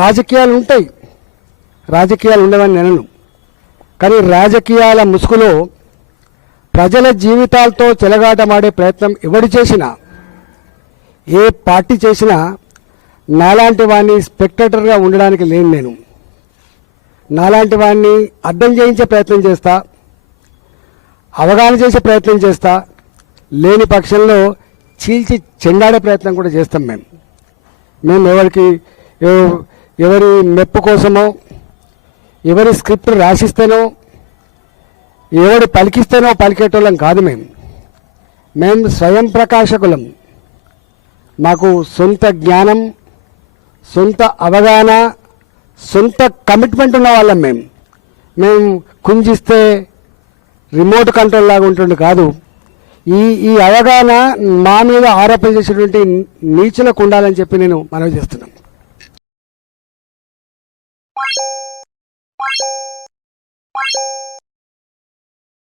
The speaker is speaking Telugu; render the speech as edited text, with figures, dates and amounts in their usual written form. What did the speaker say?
రాజకీయాలు ఉంటాయి, రాజకీయాలు ఉండవని నేను, కానీ రాజకీయాల ముసుగులో ప్రజల జీవితాలతో చెలగాటమాడే ప్రయత్నం ఎవడు చేసినా, ఏ పార్టీ చేసినా నాలాంటి వాడిని స్పెక్టేటర్గా ఉండడానికి లేను. నేను నాలాంటి వాడిని అర్థం చేయించే ప్రయత్నం చేస్తా, అవగాహన చేసే ప్రయత్నం చేస్తా, లేని పక్షంలో చీల్చి చెండాడే ప్రయత్నం కూడా చేస్తాం. మేము ఎవరి మెప్పు కోసమో, ఎవరి స్క్రిప్ట్ రాసిస్తేనో, ఎవడు పలికిస్తేనో పలికేటోళ్ళం కాదు. మేము స్వయం ప్రకాశకులం. మాకు సొంత జ్ఞానం, సొంత అవగాహన, సొంత కమిట్మెంట్ ఉన్న వాళ్ళం. మేము కుంజిస్తే రిమోట్ కంట్రోల్ లాగా ఉంటుంది కాదు. ఈ అవగాహన మా మీద ఆరోపణ చేసేటువంటి నీచులకు ఉండాలని చెప్పి నేను మనవి చేస్తున్నాను.